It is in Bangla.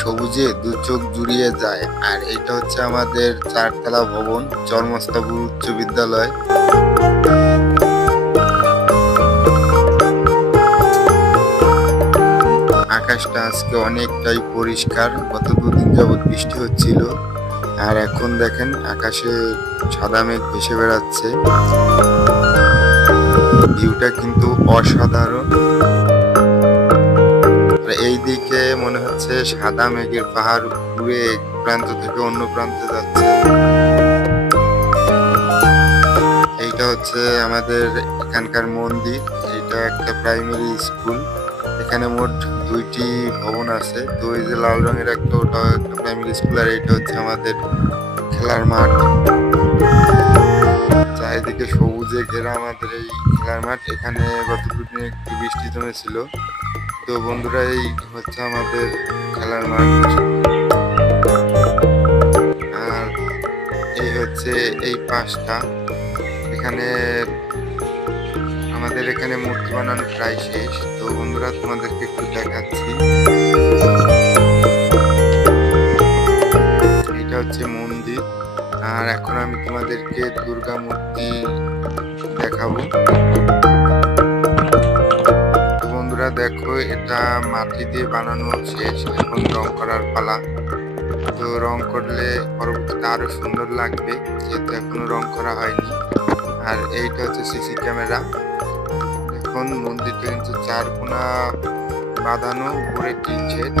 সবুজে দু চোখ জুড়িয়ে যায়। আর এটা হচ্ছে আমাদের চারতলা ভবন, চরমস্তাপুর উচ্চ বিদ্যালয়। আকাশটা আজকে অনেকটাই পরিষ্কার, গত দুদিন যাবৎ বৃষ্টি হচ্ছিল। আর এখন দেখেন আকাশে সাদা মেঘ ভেসে বেড়াচ্ছে। ভিউটা কিন্তু অসাধারণ। এই দিকে মনে হচ্ছে সাদা মেঘের পাহাড় ঘুরে এক প্রান্ত থেকে অন্য প্রান্তে যাচ্ছে। এইটা হচ্ছে আমাদের এখানকার মন্দির। এটা একটা প্রাইমারি স্কুল। এখানে মোট দুইটি ভবন আছে। তো এই যে লাল রঙের একটা, ওটা একটা প্রাইমারি স্কুল, আর এইটা হচ্ছে আমাদের খেলার মাঠ। চারিদিকে সবুজে ঘেরা আমাদের এই খেলার মাঠ। এখানে গত দুদিনে একটু বৃষ্টি জমেছিল। তো বন্ধুরা, এই হচ্ছে আমাদের খেলার মাঠ। আর এই হচ্ছে এই পাশটা। এখানে আমাদের এখানে মূর্তি বানানো প্রায় শেষ। তো বন্ধুরা, তোমাদেরকে একটু দেখাচ্ছি। এটা হচ্ছে মন্দির। আর এখন আমি তোমাদেরকে দুর্গা মূর্তি দেখাবো। তো বন্ধুরা দেখো, এটা মাটি দিয়ে বানানো শেষ, এখন রং করার পালা। তো রং করলে পরবর্তীতে আরো সুন্দর লাগবে, যেহেতু এখনো রং করা হয়নি। আর এইটা হচ্ছে সিসি ক্যামেরা। দেখুন মন্দিরটা কিন্তু চার কোনা বাঁধানো, উপরে টিন শেড।